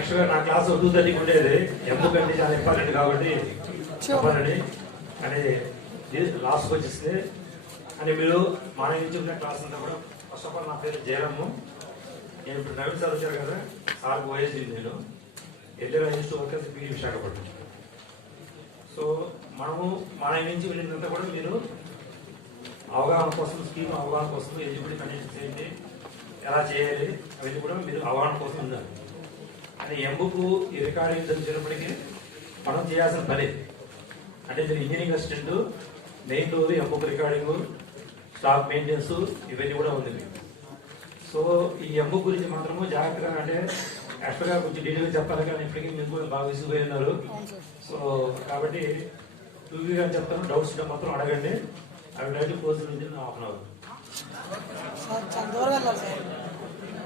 యాక్చువల్గా నా క్లాస్ 2:30 ఉండేది. ఎంబుక్ అంటే చాలా ఇంపార్టెంట్ కాబట్టి చెప్పాలని అని లాస్ట్కి వచ్చేసింది. అని మీరు మా నుంచి ఉన్న క్లాస్ అంతా కూడా ఫస్ట్ ఆఫ్ ఆల్ నా పేరు జయరాము. నేను ఇప్పుడు నవీన్ సార్ వచ్చారు కదా, సార్ ఓఎస్డీ నేను ఎల్ఏ use to work as PD Visakhapatnam. So మనము మన నుంచి వెళ్ళినంతా కూడా మీరు అవగాహన కోసం, స్కీమ్ అవగాహన కోసం, ఎలిజిబిలిటీ కండిషన్స్ ఏంటి, ఎలా చేయాలి అవన్నీ కూడా మీరు అవగాహన కోసం ఉండాలి. అని ఎంబుకు ఈ రికార్డింగ్ తెలిసినప్పటికీ మనం చేయాల్సిన పని అంటే మీరు ఇంజనీరింగ్ అసిస్టెంట్, మెయిన్ రోజు ఎంబుక్ రికార్డింగ్, స్టాక్ మెయింటెనెన్స్ ఇవన్నీ కూడా ఉంది మీకు. సో ఈ ఎంబుక్ గురించి మాత్రము జాగ్రత్తగా అంటే యాక్చువల్గా కొంచెం డీటెయిల్గా చెప్పాలి కానీ ఇప్పటికీ మీరు కూడా బాగా విసిగిపోయి ఉన్నారు. సో కాబట్టి టూగా చెప్తాను, డౌట్స్ ఉంటే మాత్రం అడగండి. అవి డైరెక్ట్ క్లోజ్ నుంచి హాఫ్ అన్ అవర్.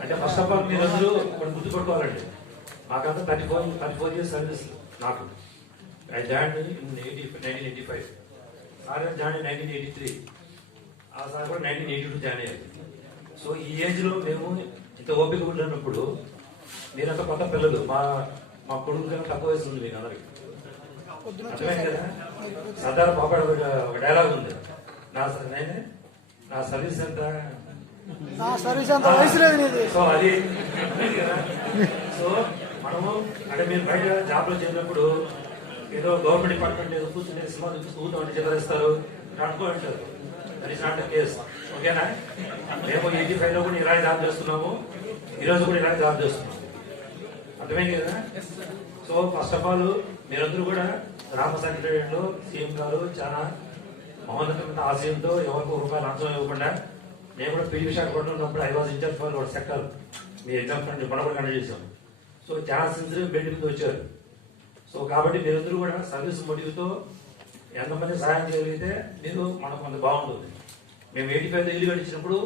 అంటే ఫస్ట్ ఆఫ్ ఆల్ మీరందరూ కొన్ని గుర్తుపెట్టుకోవాలండి. మాకంతా 34 years సర్వీస్ నాకు. I join in 1985. Sir join in 1983. ఆ సార్ కూడా 1982 జాయిన్ అయ్యారు. సో ఈ ఏజ్లో మేము ఇంత ఓపిక ఉన్నప్పుడు మీరంతా కొత్త పిల్లలు. మా కొడుకు కన్నా తక్కువ వయసు ఉంది మీకు అందరికి, అర్థమైంది కదా. సర్దార్ పాపడ ఒక డైలాగ్ ఉంది, నా సర్వీస్ ఎంత, సో అది కదా. సో మనము అంటే మీరు బయట జాబ్ లో చేసినప్పుడు ఏదో గవర్నమెంట్ డిపార్ట్మెంట్ ఏదో కూర్చుని సినిమా స్కూల్ అంటే చెదరేస్తారు, అనుకోంటారు. That is not the case. ఓకేనా? మేము 85 లో కూడా ఇలాగే జాబ్ చేస్తున్నాము, ఈరోజు కూడా ఇలాగే జాబ్ చేస్తున్నాము. అర్థమైంది కదా. సో ఫస్ట్ ఆఫ్ ఆల్ మీరందరూ కూడా గ్రామ సెక్రటరీలో సీఎం గారు చాలా మహోన్నతమైన ఆశయంతో ఎవరికి రూపాయలు లంచం ఇవ్వకుండా, నేను కూడా పీడీ విశాఖపట్నం ఉన్నప్పుడు ఐ వాజ్ ఇన్ఛార్జ్ ఫర్ ఒక సెక్టర్. మీ ఎగ్జామ్స్ అంటే మనం కూడా కండక్ట్ చేశాం. సో చాలా సిన్సియర్ బెల్ట్ మీద వచ్చారు. సో కాబట్టి మీరందరూ కూడా సర్వీస్ మోటివ్తో ఎంతమంది సహాయం చేయగలిగితే మీరు మనకు కొంత బాగుంటుంది. మేము 85 ఇల్లు కట్టించినప్పుడు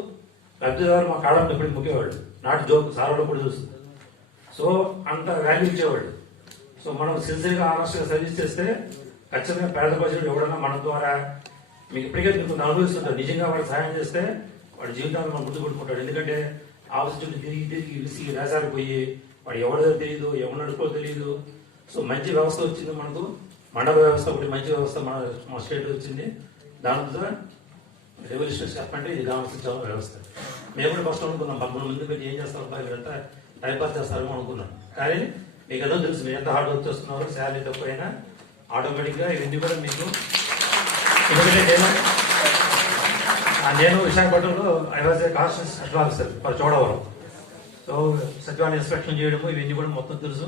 లబ్ధిదారు మా కాళ్ళని ఎప్పటికి ముఖ్యవాళ్ళు, నాటి జోక్ సార్లు కూడా చూస్తుంది. సో అంత వాల్యూ ఇచ్చేవాళ్ళు. సో మనం సిన్సియర్గా ఆనెస్ట్గా సర్వీస్ చేస్తే ఖచ్చితంగా పేద ప్రజలు ఎవడన్నా మన ద్వారా మీకు ఇప్పటికే మీకు అనుభవిస్తుంటారు. నిజంగా వాడు సహాయం చేస్తే వాడి జీవితాన్ని మనం గుర్తుపెట్టుకుంటాడు. ఎందుకంటే ఆఫీస్ చుట్టూ తిరిగి విసిగి రాసారిపోయి వాడు ఎవడో తెలియదు, ఎవరు నడుపుకో తెలియదు. సో మంచి వ్యవస్థ వచ్చింది మనకు, మండల వ్యవస్థ ఒకటి మంచి వ్యవస్థ మా స్టేట్ వచ్చింది. దాంతో రెవల్యూషన్ చెప్పండి, ఇది గ్రామ వ్యవస్థ. మేము కూడా ఫస్ట్ అనుకున్నాం 13 మంది పెట్టి ఏం చేస్తాం, వీళ్ళంతా టైంపాస్ చేస్తారేమో అనుకున్నాం. కానీ మీకు ఏదో తెలుసు, మీరు ఎంత హార్డ్ వర్క్ చేస్తున్నారో, శాలరీ తక్కువైనా ఆటోమేటిక్గా ఇవన్నీ కూడా మీకు. ఎందుకంటే నేను విశాఖపట్నంలో I was a constituency special officer for Chodavaram. So సచివాలయ ఇన్స్పెక్షన్ చేయడము ఇవన్నీ కూడా మొత్తం తెలుసు.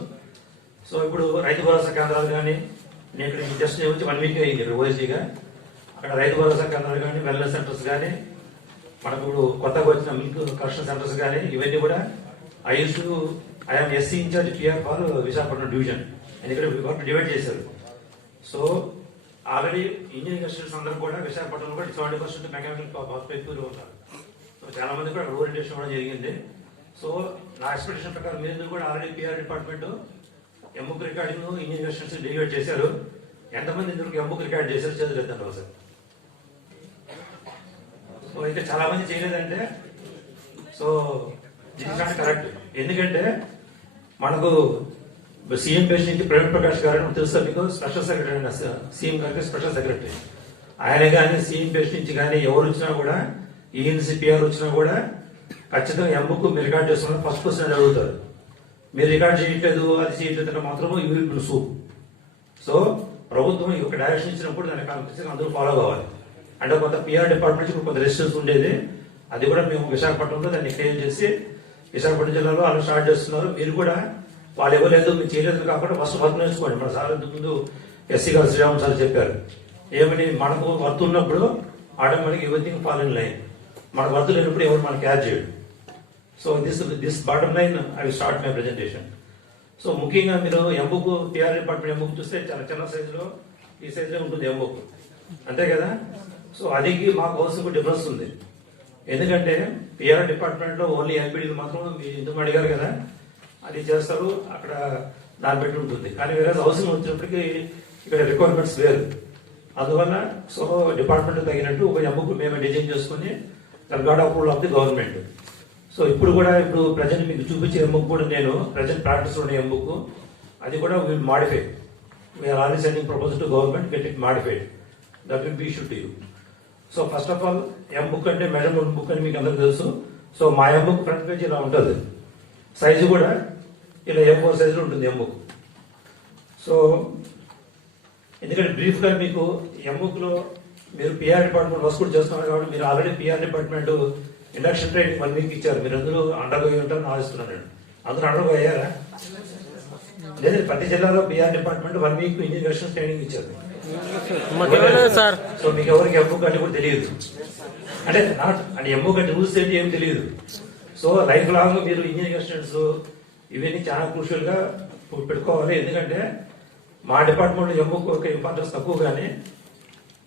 సో ఇప్పుడు రైతు భరోసా కేంద్రాలు కానీ, నేను ఇక్కడ జస్ట్ వచ్చి 1 week అయింది ఇక్కడ ఓఎస్డీగా. అక్కడ రైతు భరోసా కేంద్రాలు కానీ, వెల్నెస్ సెంటర్స్ కానీ, మనకు ఇప్పుడు కొత్తగా వచ్చిన మిల్క్ కలెక్షన్ సెంటర్స్ కానీ, ఇవన్నీ కూడా I'm SC incharge TR for Visakhapatnam division. ఎందుకంటే డివైడ్ చేశారు. సో ఆల్రెడీ ఇంజనీరింగ్ అసిస్టెంట్స్ అందరూ కూడా విశాఖపట్నంలో కూడా 70% మెకానికల్ పెట్టుకుని ఉంటారు. సో చాలా మంది కూడా ఓరియంటేషన్ కూడా జరిగింది. సో నా ఎక్స్పెక్టేషన్ ప్రకారం మీరు కూడా already PR department M-book recording engineering assistants divide చేశారు. ఎంతమంది ఇందుకు ఎంబుక్ రికార్డ్ చేశారు చదివేద్దాం సార్. సో ఇంకా చాలా మంది చేయలేదంటే సో ఇది కానీ కరెక్ట్. ఎందుకంటే మనకు సీఎం పేజ్ నుంచి ప్రవీణ్ ప్రకాష్ గారు తెలుసా మీకు, స్పెషల్ సెక్రటరీ, సీఎం గారికి స్పెషల్ సెక్రటరీ. ఆయన కానీ సీఎం పేజ్ నుంచి కానీ ఎవరు వచ్చినా కూడా, ఈఎన్సీ పిఆర్ వచ్చినా కూడా ఖచ్చితంగా ఎంబుక్ మీరు రికార్డ్ చేస్తున్నారు ఫస్ట్ క్వశ్చన్ అడుగుతారు. మీరు రికార్డ్ చేయట్లేదు, అది చేయట్లేదు మాత్రము you will be soup. So ప్రభుత్వం ఒక డైరెక్షన్ ఇచ్చినప్పుడు దాన్ని ఖచ్చితంగా అందరూ ఫాలో కావాలి. అంటే కొంత పిఆర్ డిపార్ట్మెంట్ నుంచి కొంత రెసిస్టెన్స్ ఉండేది, అది కూడా మేము విశాఖపట్నంలో దాన్ని క్లియర్ చేసి విశాఖపట్నం జిల్లాలో అలా స్టార్ట్ చేస్తున్నారు. మీరు కూడా వాళ్ళు ఇవ్వలేదు, మీరు చేయలేదు కాకుండా ఫస్ట్ వర్క్ నేర్చుకోండి. మన సార్ ఇంతకుముందు ఎస్సీ గారు శ్రీరామ్ సార్ చెప్పారు, ఏమని మనకు వర్త్ ఉన్నప్పుడు automatic everything fall in line. మనకు వర్త్ లేనప్పుడు ఎవరు మనకు క్యాచ్ చేయడు. So this bottom line I will start my presentation. So ముఖ్యంగా మీరు ఎంబుక్ పిఆర్ డిపార్ట్మెంట్ ఎంబుక్ చూస్తే చాలా చిన్న సైజులో ఈ సైజులో ఉంటుంది ఎంబుక్, అంతే కదా. సో అది మాకు హౌస్కు డిఫరెన్స్ ఉంది. ఎందుకంటే పిఆర్ డిపార్ట్మెంట్లో ఓన్లీ ఎల్పిడీలు మాత్రం మీరు ఇంతకు అడిగారు కదా, అది చేస్తారు, అక్కడ దాన్ని బట్టి ఉంటుంది. కానీ వేరే హౌసింగ్ వచ్చినప్పటికీ ఇక్కడ రిక్వైర్మెంట్స్ వేరు. అందువల్ల సో డిపార్ట్మెంట్ తగినట్టు ఒక ఎంబుక్ మేము డిజైన్ చేసుకుని దాని God approval of the government. So ఇప్పుడు ప్రజెంట్ మీకు చూపించే ఎంబుక్ కూడా నేను ప్రజెంట్ ప్రాక్టీస్ ఉన్న ఎంబుక్ అది కూడా will modify. We're already sending proposal to government get it modified. That will be issued to you. So first of all M book అంటే measurement book అని మీకు అందరికీ తెలుసు. సో మా ఎంబుక్ ఫ్రంట్ పేజ్ ఇలా ఉంటుంది. సైజు కూడా ఇలా A4 సైజులో ఉంటుంది ఎంబుక్. సో ఎందుకంటే బ్రీఫ్గా మీకు ఎంబుక్లో మీరు పిఆర్ డిపార్ట్మెంట్ వర్క్ కూడా చేస్తున్నారు కాబట్టి మీరు already PR department induction training 1 week ఇచ్చారు. మీరు అందరూ అండర్గో ఉంటారని ఆశిస్తున్నాను నేను. అందరూ అండర్గో అయ్యారా? లేదు, ప్రతి జిల్లాలో PR department 1 week engineering training ఇచ్చారు. సో మీకు ఎవరికి ఎంబుక్ అంటే కూడా తెలియదు. అంటే ఎంబుక్ అంటే రూల్స్ ఏంటి ఏం తెలియదు. సో లైఫ్ లాంగ్ మీరు ఇంజనీరింగ్ అసిస్టెంట్స్ ఇవన్నీ చాలా క్రూషియల్ గా పెట్టుకోవాలి. ఎందుకంటే మా డిపార్ట్మెంట్ ఎంబుక్ ఒక ఇంపార్టెన్స్ తక్కువ, కానీ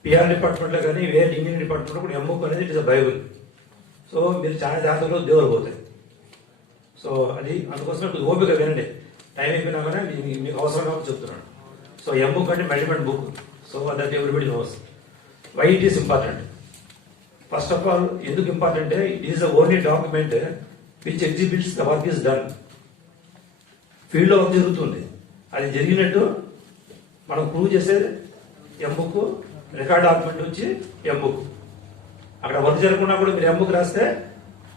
పిఆర్ డిపార్ట్మెంట్ లో కానీ వేరే ఇంజనీరింగ్ డిపార్ట్మెంట్ లో కూడా ఎంబుక్ అనేది ఇట్ ఇస్ బైబుల్. సో మీరు చాలా జాగ్రత్తలో దేవుడు పోతాయి. సో అది అందుకోసం ఓపిక వినండి. టైం అయిపోయినా కానీ మీకు అవసరం కాబట్టి చెప్తున్నాను. సో ఎంబుక్ అంటే measurement book. So that everybody knows why it is important. First of all ఎందుకు important? It is the only document which exhibits the work is done. Field లో వర్క్ జరుగుతుంది, అది జరిగినట్టు మనం ప్రూవ్ చేసేది ఎంబుక్. రికార్డ్ డాక్యుమెంట్ వచ్చి M book. అక్కడ work జరగకుండా కూడా మీరు ఎంబుక్ రాస్తే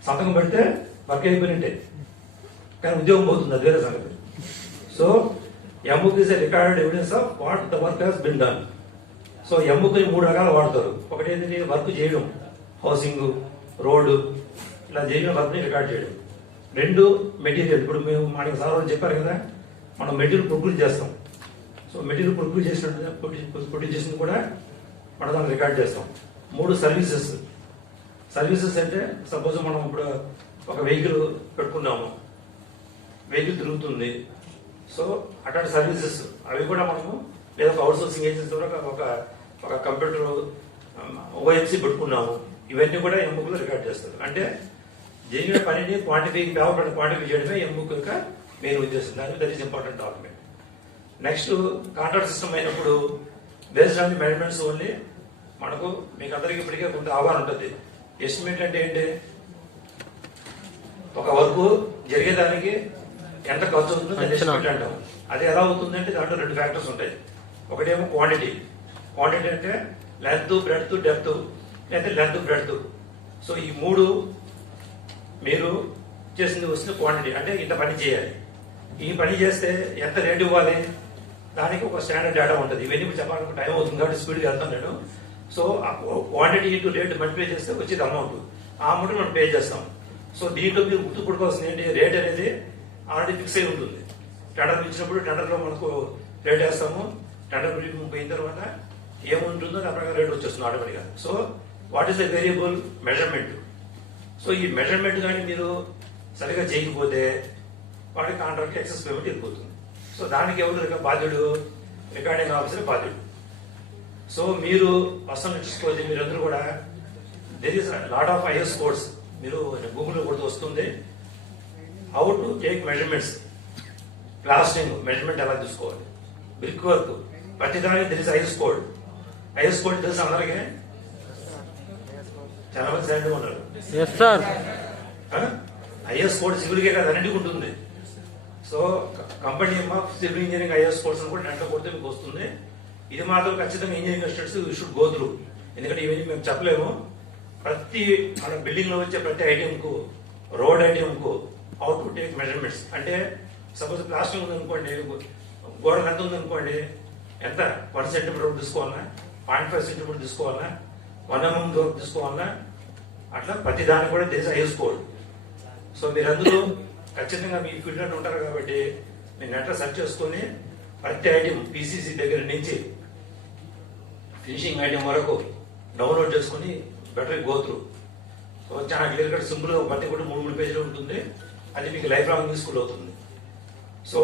సంతకం పెడితే వర్క్ అయిపోయినట్టే, కానీ ఉద్యోగం పోతుంది, అది వేరే సంగతి. So M-book is a recorded evidence of what the work has been done. So M-book ని 3 రకాలు వాడతారు. ఒకటి ఏంటంటే వర్క్ చేయడం, హౌసింగ్, రోడ్డు, ఇలా జరిగిన వర్క్ ని రికార్డ్ చేయడం. 2 మెటీరియల్. ఇప్పుడు మేము మనకి సార్ వాళ్ళు చెప్పారు కదా, మనం మెటీరియల్ ప్రొడ్యూస్ చేస్తాం. సో మెటీరియల్ ప్రొడ్యూస్ చేసింది కూడా మనం దాన్ని రికార్డ్ చేస్తాం. 3 సర్వీసెస్. సర్వీసెస్ అంటే సపోజ్ మనం ఇప్పుడు ఒక వెహికల్ పెట్టుకున్నాము, వెహికల్ తిరుగుతుంది. సో అట్లాంటి సర్వీసెస్ అవి కూడా మనము లేదా ఒక అవుట్ సోర్సింగ్ ఏజెన్సీ ద్వారా ఒక కంప్యూటర్ ఓఎంసీ పెట్టుకున్నాము. ఇవన్నీ కూడా ఎంబుక్ లో రికార్డ్ చేస్తారు. అంటే జరిగిన పనిని క్వాంటిఫై చేయడమే ఎంబుక్ యొక్క మెయిన్ ఉద్దేశం. దానికి that is important document. Next contract system అయినప్పుడు based on the measurements only మనకు మీకు అందరికి ఇప్పటికే కొంత అవగాహన ఉంటుంది. ఎస్టిమేట్ అంటే ఏంటి? ఒక వర్క్ జరిగేదానికి ఎంత ఖర్చు అవుతుందో ఎస్టిమేట్ అంటాం. అది ఎలా అవుతుందంటే దాంట్లో 2 ఫ్యాక్టర్స్ ఉంటాయి. ఒకటేమో క్వాంటిటీ. క్వాంటిటీ అంటే లెంత్, బ్రెడ్త్, డెప్త్, లేదా లెంత్, బ్రెడ్త్. సో ఈ 3 మీరు చేసింది వస్తుంది క్వాంటిటీ. అంటే ఇంత పని చేయాలి, ఈ పని చేస్తే ఎంత రేట్ ఇవ్వాలి, దానికి ఒక స్టాండర్డ్ డేటా ఉంటుంది. ఇవన్నీ చెప్పాలంటే టైం అవుతుంది కాబట్టి స్పీడ్గా వెళ్తాను నేను. సో ఆ క్వాంటిటీ ఇంటూ రేట్ మల్టిప్లై చేస్తే వచ్చేది అమౌంట్. ఆ అమౌంట్ మనం పే చేస్తాం. సో దీంట్లో మీరు గుర్తుపడుకోవాల్సింది ఏంటి? రేట్ అనేది ఆల్రెడీ ఫిక్స్ అయి ఉంటుంది. టెండర్ ఇచ్చినప్పుడు టెండర్లో మనకు రేట్ వేస్తాము. టెండర్ పోయిన తర్వాత ఏముంటుందో దాని ప్రకారం రేట్ వచ్చేస్తుంది ఆటోమేటిక్గా. So what is the variable? Measurement. So ఈ మెజర్మెంట్ కానీ మీరు సరిగా చేయకపోతే వాటికి కాంట్రాక్ట్ ఎక్సెస్ పేమెంట్ వెళ్ళిపోతుంది. సో దానికి ఎవరు బాధ్యుడు? రికార్డింగ్ ఆఫీసర్ బాధ్యుడు. సో మీరు పర్సనల్ చూసుకోవచ్చు. మీరందరూ కూడా there is lot of IS codes. మీరు గూగుల్లో కూడా వస్తుంది. How to take measurements, plastering measurement ఎలా తీసుకోవాలి, బ్రిక్ వర్క్, ప్రతిదానికి there is IS code. IS code తెలుసు అందరికీ? చాలా మంది సైడ్ ఉన్నారు. ఐఎస్ కోడ్ సివిల్కే కాదు అన్నింటికి ఉంటుంది. So company of civil engineering is codes కూడా దాంట్లో కొడితే మీకు వస్తుంది. ఇది మాత్రం ఖచ్చితంగా engineering students you should go through. ఎందుకంటే ఇవన్నీ మేము చెప్పలేము. ప్రతి మన బిల్డింగ్ లో వచ్చే ప్రతి ఐటెంకు, రోడ్ ఐటెంకు హౌ టు టేక్ మెజర్మెంట్స్. అంటే సపోజ్ ప్లాస్టింగ్ ఉంది అనుకోండి, గోడ ఎంత ఉంది అనుకోండి, ఎంత 1 సెంటీమీటర్ తీసుకోవాలా, 0.5 సెంటీమీటర్ తీసుకోవాలా, 1 mm దూరం తీసుకోవాలా, అట్లా ప్రతి దానికి కూడా తెలిసి ఐఎస్ కోడ్. సో మీరందరూ ఖచ్చితంగా మీ ఫీల్డ్ లో ఉంటారు కాబట్టి మీరు నెట్లో సెర్చ్ చేసుకుని ప్రతి ఐటెం పీసీసీ దగ్గర నుంచి ఫినిషింగ్ ఐటెం వరకు డౌన్లోడ్ చేసుకుని బెటర్ గో త్రూ. సో చాలా క్లియర్ కట్ సింపుల్ బట్టి కూడా 3 పేజీలు ఉంటుంది. అది మీకు లైఫ్ లాంగ్ యూస్ఫుల్ అవుతుంది. సో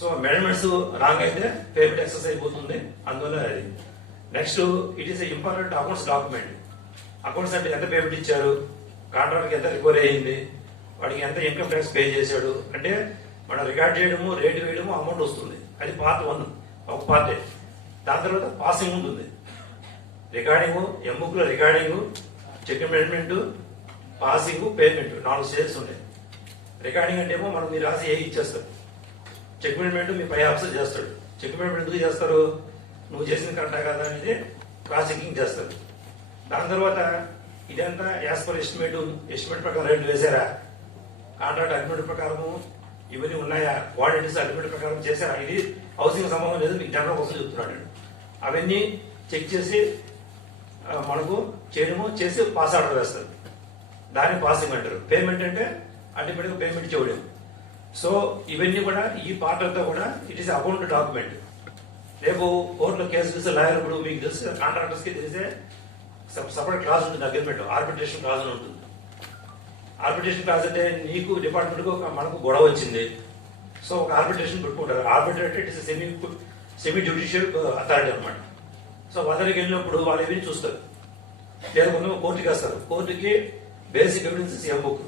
సో మెజర్మెంట్స్ రాంగ్ అయితే పేమెంట్ ఎక్సెస్ అయిపోతుంది. అందువల్ల అది next it is important accounts document. Accounts అంటే ఎంత పేమెంట్ ఇచ్చారు, కాంట్రాక్ట్కి ఎంత రికవరీ అయింది, వాడికి ఎంత ఇన్కమ్ ట్యాక్స్ పే చేశాడు, అంటే మనం రికార్డ్ చేయడము, రేట్ వేయడము, అమౌంట్ వస్తుంది. అది పార్ట్ 1, ఒక పార్టే. దాని తర్వాత పాసింగ్ ఉంటుంది. రికార్డింగ్, ఎంబుక్ లో recording, check measurement, passing, payment 4 stages ఉంటాయి. రికార్డింగ్ అంటే ఏమో మనం మీరు రాసి ఏ ఇచ్చేస్తారు. చెక్ పేమెంట్ మీ పై ఆఫీసర్ చేస్తాడు. చెక్ పేమెంట్ ఎందుకు చేస్తారు? నువ్వు చేసిన కరెక్టా కదా అనేది క్రాస్ చెకింగ్ చేస్తారు. దాని తర్వాత ఇదంతా యాజ్ పర్ ఎస్టిమేట్ ప్రకారం రేట్లు వేసారా, కాంట్రాక్ట్ అగ్రిమెంట్ ప్రకారము ఇవన్నీ ఉన్నాయా, క్వాంటిటీస్ అగ్రిమెంట్ ప్రకారం చేశారా, ఇది హౌసింగ్ సంబంధం లేదు మీకు జనరల్ కోసం చెప్తున్నాడు. అవన్నీ చెక్ చేసి మనకు చేయడము చేసి పాస్ ఆర్డర్ వేస్తారు. దాన్ని పాసింగ్ అంటారు. పేమెంట్ అంటే అల్టిమేట్గా పేమెంట్ చేయడం. సో ఇవన్నీ కూడా ఈ పార్ట్ అంతా కూడా ఇట్ ఈస్ అకౌంట్ డాక్యుమెంట్. రేపు కోర్టులో కేసు చూస్తే లాయర్ ఇప్పుడు మీకు తెలిసే కాంట్రాక్టర్స్ కి తెలిసే సపరేట్ క్లాజ్ ఉంటుంది అగ్రిమెంట్, ఆర్బిట్రేషన్ క్లాజ్ అని ఉంటుంది. ఆర్బిట్రేషన్ క్లాజ్ అంటే నీకు డిపార్ట్మెంట్ కు మనకు గొడవ వచ్చింది, సో ఒక ఆర్బిట్రేషన్ పెట్టుకుంటారు. Arbitrator it is semi judicial authority అనమాట. సో వాళ్ళకి వెళ్ళినప్పుడు వాళ్ళు ఏమి చూస్తారు, లేదా కొంత కోర్టుకి వేస్తారు. కోర్టుకి బేసిక్ ఎవిడెన్స్ ఎంబుక్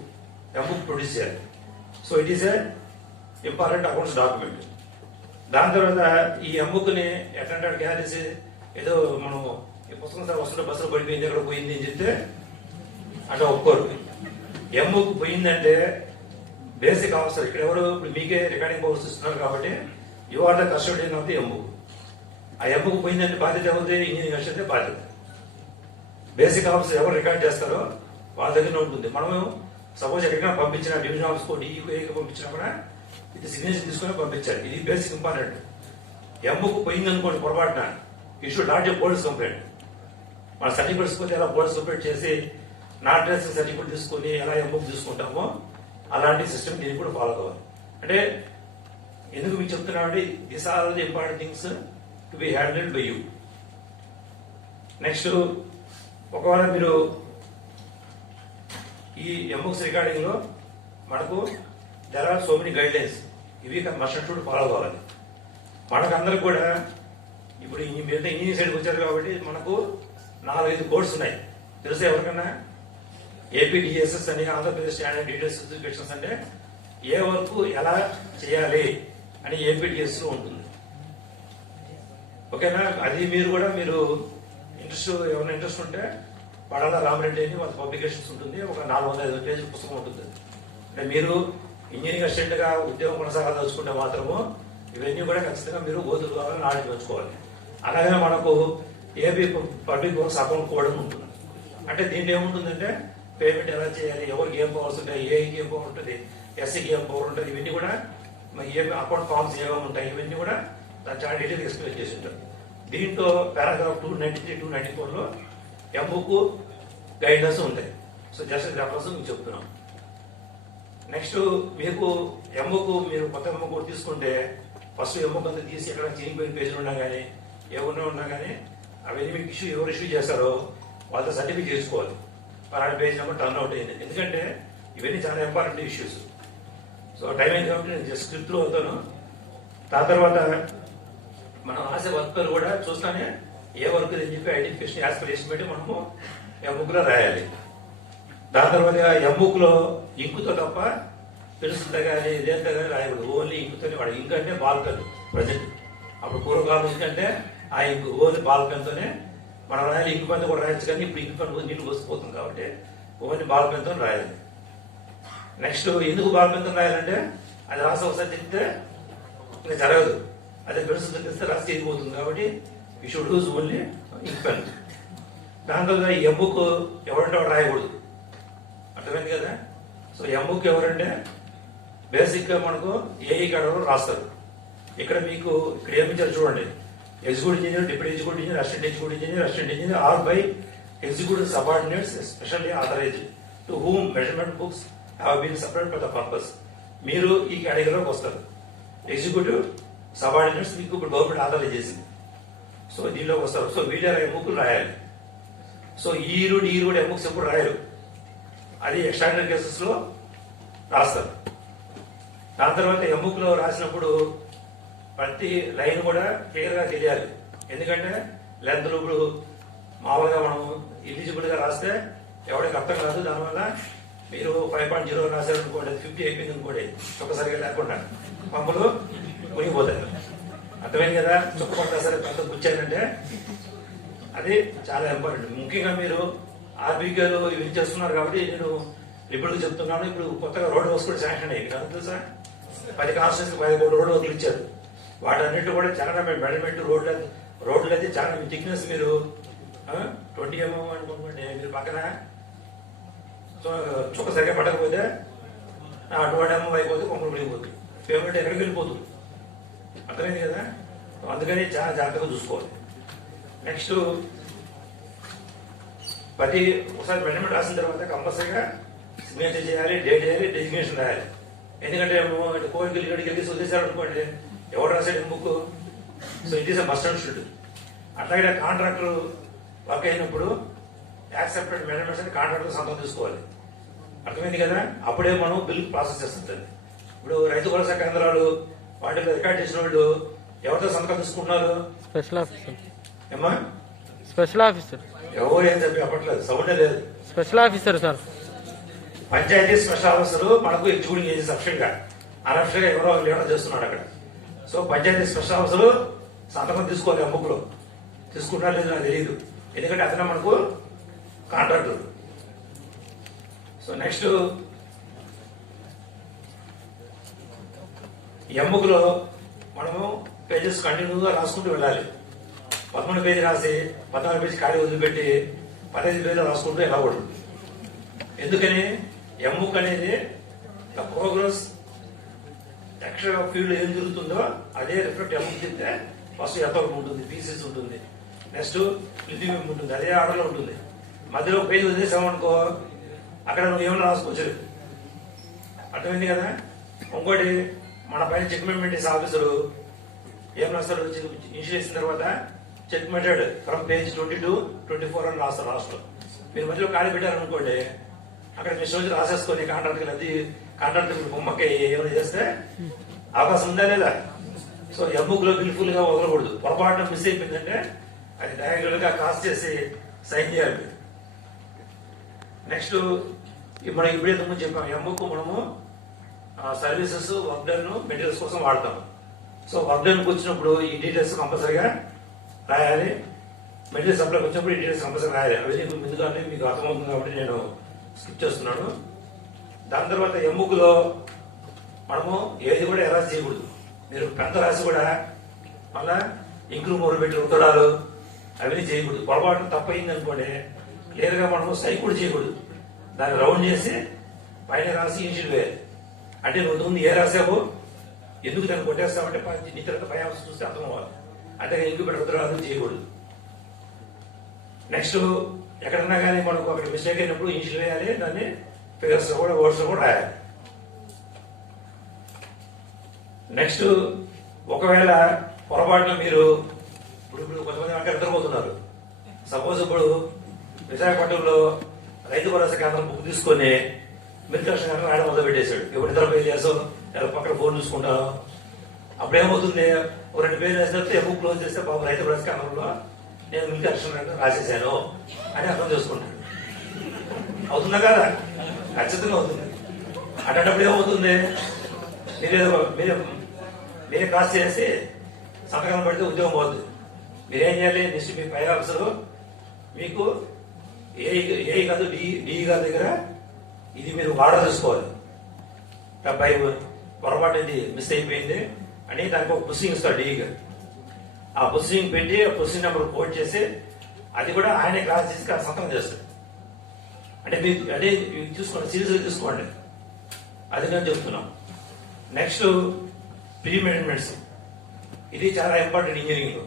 ప్రొడ్యూస్ చేయాలి. So it is a important accounts document. దాని తర్వాత ఈ ఎంబుక్ ని ఎట్లా క్యారేసి ఏదో మనం ఈ పుస్తకం సార్ వస్తుంటే బస్సులో పడిపోయింది, ఎక్కడ పోయింది అని చెప్తే అంటే ఒప్పుకోరు. ఎంబుక్ పోయిందంటే బేసిక్ ఆఫీసర్ ఇక్కడ ఎవరు, ఇప్పుడు మీకే రికార్డింగ్ పవర్స్ ఇస్తున్నారు కాబట్టి you are the custodian of the M book. ఆ ఎంబుక్ పోయిందంటే బాధ్యత ఎవరిది? ఇంజనీరింగ్ అసిస్టెంట్ బాధ్యత. బేసిక్ ఆఫీసర్ ఎవరు రికార్డ్ చేస్తారో వాళ్ళ దగ్గర ఉంటుంది. మనము సపోజ్ ఎక్కడికైనా పంపించిన డివిజన్ ఆఫీస్ కు డిఈకి పంపించినా కూడా ఇది సిగ్నేచర్ తీసుకుని పంపించాలి. ఇది బేసిక్ ఇంపార్టెంట్. ఎంబుక్ పోయిందనుకోండి పొరపాటున issue not a police complaint. మన సర్టిఫికేట్స్ పోతే ఎలా పోలీస్ కంప్లైంట్ చేసి నాట్ ట్రేసింగ్ సర్టిఫికేట్ తీసుకుని ఎలా ఎంబుక్ తీసుకుంటామో అలాంటి సిస్టమ్ దీన్ని కూడా ఫాలో కావాలి. అంటే ఎందుకు మీకు చెప్తున్నామంటే this are the important things to be handled by you. Next ఒకవేళ మీరు ఈ ఎంబుక్స్ రికార్డింగ్ లో మనకు there are so many guidelines, ఇవి మస్ట్ షుడ్ ఫాలో కావాలి. మనకందరికి కూడా ఇప్పుడు మిగతా ఇంజనీరింగ్ సైడ్కి వచ్చారు కాబట్టి మనకు 4-5 కోడ్స్ ఉన్నాయి. తెలుసా ఎవరికన్నా? ఏపీడిఎస్ఎస్ అని ఆంధ్రప్రదేశ్ స్టాండర్డ్ డీటెయిల్స్ స్పెసిఫికేషన్స్ అంటే ఏ వర్క్ ఎలా చేయాలి అని ఏపీడిఎస్ లో ఉంటుంది. ఓకేనా? అది మీరు కూడా మీరు ఎవరైనా ఇంట్రెస్ట్ ఉంటే పడాల రామరెడ్డి అని వాళ్ళ పబ్లికేషన్స్ ఉంటుంది. ఒక 450 పేజీల పుస్తకం ఉంటుంది. అంటే మీరు ఇంజనీరింగ్ అసిస్టెంట్ గా ఉద్యోగం కొనసాగాల్సుకుంటే మాత్రము ఇవన్నీ కూడా ఖచ్చితంగా మీరు ఓదులు కావాలని నాలెడ్జ్ పెంచుకోవాలి. అలాగే మనకు AP public works account code ఉంటుంది. అంటే దీంట్లో ఏముంటుందంటే పేమెంట్ ఎలా చేయాలి, ఎవరికి ఏం పవర్స్ ఉంటాయి, ఏఐకి ఏం పవర్ ఉంటుంది, ఎస్సీకి ఏం పవర్ ఉంటుంది, ఇవన్నీ కూడా ఏ అకౌంట్ ఫార్మ్స్ ఏమేమి ఉంటాయి ఇవన్నీ కూడా చాలా డీటెయిల్ ఎక్స్ప్లెయిన్ చేసి ఉంటారు. దీంట్లో పారాగ్రాఫ్ 293, 294 లో ఎంబుక్ గైడ్లైన్స్ ఉంటాయి. సో జస్ట్ రెఫరెన్స్ మీకు చెప్తున్నాం. నెక్స్ట్ మీకు ఎంబుక్ మీరు కొత్త ఎంబుక్ తీసుకుంటే ఫస్ట్ ఎంబుక్ అంతా తీసి ఎక్కడ చినిగిపోయిన పేజీలు ఉన్నా కానీ ఏమన్నా ఉన్నా కానీ అవన్నీ మీకు ఎవరు ఇష్యూ చేస్తారో వాళ్ళతో సర్టిఫికేట్ చేసుకోవాలి. అలాంటి పేజ్ నెంబర్ టర్న్ అవుట్ అయింది. ఎందుకంటే ఇవన్నీ చాలా ఇంపార్టెంట్ ఇష్యూస్. సో టైం అయింది కాబట్టి నేను జస్ట్ స్క్రిప్ట్ లో అవుతాను. దాని తర్వాత మనం రాసే వర్క్ కూడా చూస్తానే ఏ వర్క్ అని చెప్పి ఐడెంటిఫికేషన్ యాస్పిరేషన్ పెట్టి మనము ఎంబుక్ లో రాయాలి. దాని తర్వాత ఎంబుక్ లో ఇంకుతో తప్ప పెన్సిల్తో కానీ ఇదేంతో కానీ రాయకూడదు. ఓన్లీ ఇంకుతోనే వాడు. ఇంక్ అంటే బాల్ పెన్ ప్రజెంట్. అప్పుడు పూర్వకాలం ఇంకంటే ఆ ఇంకు ఓన్లీ బాల్ పెన్తోనే మనం రాయాలి. ఇంకు పెన్ కూడా రాయొచ్చు కానీ ఇప్పుడు ఇంకు పెన్ నీళ్ళు పోసిపోతుంది కాబట్టి ఓన్లీ బాల్ పెన్తో రాయాలి. నెక్స్ట్ ఎందుకు బాల్ పెన్తో రాయాలంటే అది రాసి ఒకసారి చెప్తే ఇంకా జరగదు. అదే పెన్సిల్ తెస్తే రాసి చేరిపోతుంది కాబట్టి you should use only ink pen. దాని తర్వాత ఈ ఎంబుక్ ఎవరంటే వాడు రాయకూడదు. అర్థమైంది కదా? సో ఎంబుక్ ఎవరంటే బేసిక్ గా మనకు ఏఈ కాడలో రాస్తారు. ఇక్కడ మీకు ఇక్కడ ఏమిచ్చారు చూడండి. Executive engineer, deputy executive engineer, assistant engineer are by executive subordinates specially authorised to whom measurement books have been separate for the purpose. మీరు ఈ కేటగిరీలోకి వస్తారు. ఎగ్జిక్యూటివ్ సబార్డినేట్స్ మీకు ఇప్పుడు గవర్నమెంట్ ఆథరైజ్ చేసింది. సో దీనిలోకి వస్తారు. సో వీళ్ళ ఎంబుక్లు రాయాలి. సో ఈరు ఎంబుక్స్ ఎప్పుడు రాయరు. అది ఎక్స్ట్రాడినరీ కేసెస్ లో రాస్తారు. దాని తర్వాత ఎంబుక్ లో రాసినప్పుడు ప్రతి లైన్ కూడా క్లియర్ గా తెలియాలి. ఎందుకంటే లెంత్ ఇప్పుడు మామూలుగా మనం ఎలిజిబుల్ గా రాస్తే ఎవరికి అర్థం కాదు. దానివల్ల మీరు 5.0 రాశారు అనుకోండి, 50 అయిపోయింది అనుకోండి, ఒక్కసారిగా లేకుండా పంపులు మునిగిపోతాయి. అర్థమైంది కదా? చుక్కపడ్డా సరే పెద్ద గుచ్చారంటే అది చాలా ఇంపార్టెంట్. ముఖ్యంగా మీరు ఆర్బీకేలు ఇవి చేస్తున్నారు కాబట్టి నేను ఇప్పుడు చెప్తున్నాను, ఇప్పుడు కొత్తగా రోడ్ హౌస్ కూడా శాంక్షన్ అయ్యింది కదా తెలుసా. 10 కాన్స్టిట్యూన్సీ 11 రోడ్ హౌస్లు ఇచ్చారు. వాటన్నిటి కూడా చాలా మెజర్మెంట్ రోడ్లు అయితే చాలా థిక్నెస్ మీరు 20 mm అనుకోండి. మీరు పక్కన చుక్క సరిగ్గా పట్టకపోతే 2 mm అయిపోతే కొంచెం వెళ్ళిపోతుంది, పేమెంట్ ఎక్కడికి వెళ్ళిపోతుంది. అర్థమైంది కదా. అందుకని చాలా జాగ్రత్తగా చూసుకోవాలి. నెక్స్ట్ ఒకసారి మెజర్మెంట్ రాసిన తర్వాత కంపల్సరీగా సిగ్నేచర్ చేయాలి, డేట్ చేయాలి, డెసిగ్నేషన్ రాయాలి. ఎందుకంటే కోవిడ్కి ఇక్కడికి వెళ్ళి వదిలేశారు అనుకోండి, ఎవరు రాసాడు book. So it is a must and should. అట్లాగే కాంట్రాక్టర్ వర్క్ అయినప్పుడు యాక్సెప్టెడ్ మెజర్మెంట్స్ అని కాంట్రాక్టర్ సంతకం తీసుకోవాలి. అర్థమైంది కదా. అప్పుడే మనం బిల్ ప్రాసెస్ చేస్తుంది. ఇప్పుడు రైతు భరోసా కేంద్రాలు వాటిలో రికార్డ్ చేసిన వాళ్ళు ఎవరితో సంతకం తీసుకుంటున్నారు? Special officer. ఏమా స్పెషల్ ఆఫీసర్ ఎవరు ఏం చెప్పి చెప్పట్లేదు, సౌండే లేదు. Special officer sir. Panchayati special officer మనకు ఎగ్జిక్యూటివ్ ఏజెన్సీ అఫిషియల్ గా అనఫిషియల్ గా ఎవరో లీడర్ చేస్తున్నాడు అక్కడ. సో పంచాయతీ స్పెషల్ ఆఫీసర్ సంతకం తీసుకోవాలి. అమ్ముకులో తీసుకుంటారు లేదు నాకు తెలియదు, ఎందుకంటే అతనే మనకు కాంట్రాక్టర్. సో నెక్స్ట్ ఎమ్ముకులో మనము పేజెస్ కంటిన్యూగా రాసుకుంటూ వెళ్ళాలి. 11 పేజీ రాసి 14 పేజీ ఖాళీ వదిలిపెట్టి 15 పేజీలు రాసుకుంటూ వెళ్ళకూడదు. ఎందుకని ఎమ్ముక్ అనేది ప్రోగ్రెస్ యాక్చువల్ ఫీల్డ్ ఏం జరుగుతుందో అదే రిఫ్లెక్ట్ ఎమ్ముక్ చెప్తే ఫస్ట్ ఎంతవరకు ఉంటుంది, పీసెస్ ఉంటుంది, నెక్స్ట్ లిపిం ఉంటుంది, అదే ఆర్డర్లో ఉంటుంది. మధ్యలో పేజీ వదిలేసామనుకో అక్కడ నువ్వు ఏమైనా రాసుకోవచ్చు. అర్థమైంది కదా. ఇంకోటి మన పైన చెక్ మెయింటెనెన్స్ ఆఫీసరు ఏం రాస్తారు, ఇన్షియల్ చేసిన తర్వాత చెక్ మెథడ్ ఫ్రమ్ పేజ్ 22, 24 అని రాస్తారు లాస్ట్. మీరు మధ్యలో ఖాళీ పెట్టారనుకోండి, అక్కడ మీ రోజు రాసేసుకొని కాంట్రాక్టర్ అది కాంట్రాక్టర్ బొమ్మకి ఏమైనా చేస్తే అవకాశం ఉందా లేదా. సో ఎమ్ముక్ లో బిల్ఫుల్ గా వదలకూడదు. పొరపాటున మిస్ అయిపోయిందంటే అది డైరెక్ట్ గా కాస్ట్ చేసి సైన్ చేయాలి. నెక్స్ట్ మనం ఇప్పుడే ముందు చెప్పాం, ఎమ్ముక్ మనము సర్వీసెస్ వర్క్ డన్ మెటీరియల్స్ కోసం వాడతాం. సో వర్క్ డన్కి వచ్చినప్పుడు ఈ డీటెయిల్స్ కంపల్సరీగా రాయాలి. మెటీరియల్ సప్లైకి వచ్చినప్పుడు ఈ డీటెయిల్స్ కంపల్సరీ రాయాలి. అవి ముందుగానే మీకు అర్థమవుతుంది కాబట్టి నేను స్కిప్ చేస్తున్నాను. దాని తర్వాత ఎమ్ముకులో మనము ఏది కూడా ఎరాజ్ చేయకూడదు. మీరు పెద్ద రాసి కూడా మళ్ళా ఇంకులు మూడు పెట్టి రుద్దడాలు అవన్నీ చేయకూడదు. పొరపాటు తప్పయింది అనుకోండి, క్లియర్గా మనము సైక్ కూడా చేయకూడదు. దాన్ని రౌండ్ చేసి పైన రాసి ఇన్షియల్ వేయాలి. అంటే నువ్వు ముందు ఏ రాసావో ఎందుకు దాన్ని కొట్టేస్తామంటే నీ తర్వాత పై ఆఫీస్ చూస్తే అర్థం అవ్వాలి. అంటే ఇంకు పెట్టుకురాదు చేయకూడదు. నెక్స్ట్ ఎక్కడన్నా కానీ మనకు అక్కడ మిస్టేక్ అయినప్పుడు ఇన్షియల్ వేయాలి, దాన్ని ఫిగర్స్ కూడా వర్డ్స్ కూడా రాయాలి. నెక్స్ట్ ఒకవేళ పొరపాటున మీరు ఇప్పుడు కొంతమంది అంటే నిద్రపోతున్నారు. సపోజ్ ఇప్పుడు విశాఖపట్నంలో రైతు భరోసా కేంద్రం బుక్ తీసుకొని మిలిటరీ కేంద్రం రాయడం మొదలు పెట్టేశాడు. ఇప్పుడు నిద్రపోయి చేసావు పక్కన ఫోన్ చూసుకుంటావు. అప్పుడు ఏమవుతుంది, ఒక 2 పేజీలు వేసినట్టు బుక్ క్లోజ్ చేస్తే బాబు రైతు భరోసా కేంద్రంలో నేను మిలిటరీ రాసేసాను అని అర్థం చేసుకుంటాడు. అవుతుందా కదా? ఖచ్చితంగా అవుతుంది. అటువంటిప్పుడు ఏమవుతుంది, మీరే క్రాస్ చేసి సంతకం పడితే ఉద్యోగం పోతుంది. మీరేం చేయాలి, నెక్స్ట్ మీ పై ఆఫీసరు మీకు ఏ కాదు డి గారి దగ్గర ఇది మీరు ఆర్డర్ తీసుకోవాలి. అబ్బాయి పొరపాటు ఇది మిస్ అయిపోయింది అని దానికి ఒక పుస్సింగ్ ఇస్తాడు డి గారు. ఆ పుస్సింగ్ పెట్టి ఆ పుస్సింగ్ నెంబర్ కోడ్ చేసి అది కూడా ఆయనే క్రాస్ చేసి సంతకం చేస్తాడు. అంటే మీరు అంటే చూసుకోండి, సీరియస్గా చూసుకోండి. అది నేను చెప్తున్నాం. నెక్స్ట్ ప్రీ మెయింటెనెన్స్, ఇది చాలా ఇంపార్టెంట్ ఇంజనీరింగ్ లో.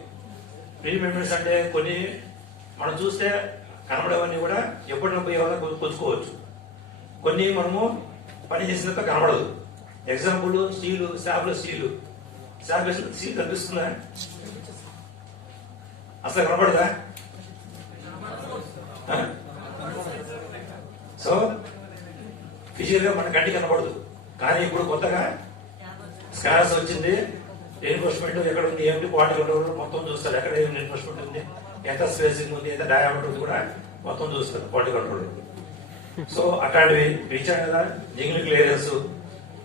ప్రీ మెయింటెనెన్స్ అంటే కొన్ని మనం చూస్తే కనబడేవన్నీ కూడా ఎప్పటికప్పుడు ఏమైనా కొలుచుకోవచ్చు. కొన్ని మనము పని చేసినంత కనబడదు. ఎగ్జాంపుల్ స్టీలు, స్లాబ్లో స్టీల్ కనిపిస్తుందా? అసలు కనబడదా? సో ఫిజికల్ గా మన కంటికి కనబడదు. కానీ ఇప్పుడు కొత్తగా స్కానర్స్ వచ్చింది. ఎన్ఫోర్స్మెంట్ ఎక్కడ ఉంది, ఏమిటి క్వాలిటీ కంట్రోల్ మొత్తం చూస్తారు. ఎక్కడ ఏమి ఎన్ఫోర్స్మెంట్ ఉంది, ఎంత స్పేసింగ్ ఉంది, ఎంత డయామీటర్ ఉంది కూడా మొత్తం చూస్తారు క్వాలిటీ కంట్రోల్. సో అట్లాంటివి రీచార్జ్ కదా, జింగిల్ క్లియరెన్స్,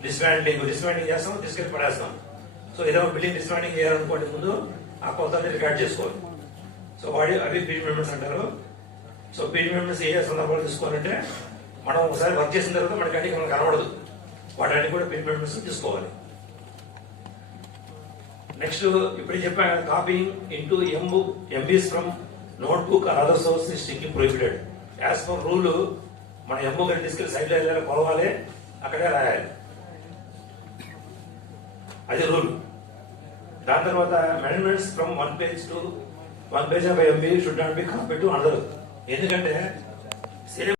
డిస్మాండింగ్ చేస్తాం, తీసుకెళ్ళి పడేస్తాం. సో ఏదైనా బిల్డింగ్ డిస్మాండింగ్ చేయాలనుకోండి ముందు ఆ కొత్తని రికార్డ్ చేసుకోవాలి. సో అవి ప్రీ మెయింటెనెన్స్ అంటారు. సో ప్రీ మెయింటెనెన్స్ ఏ సందర్భాలు తీసుకోవాలంటే మనం ఒకసారి వర్క్ చేసిన తర్వాత మనకి అన్ని మనకు కనబడదు, వాటి కూడా పిన్ పర్మిషన్ తీసుకోవాలి. నెక్స్ట్ ఇప్పుడు చెప్పాను, copying into MBs from notebook or other source strictly prohibited. As per rule మన ఎంబుక్ అని తీసుకెళ్లి సైడ్ లో వెళ్ళాలి, కొలవాలి, అక్కడే రాయాలి, అది రూల్. దాని తర్వాత amendments from 1 page to 1 page of MB should not be copy to another. ఎందుకంటే